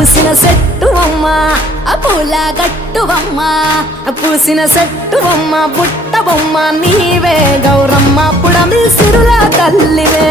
పూసిన చెట్టువమ్మ పూల గట్టువమ్మ పూసిన చెట్టువమ్మ బుట్ట బొమ్మ నీవే గౌరమ్మ పుడమి సిరుల తల్లివే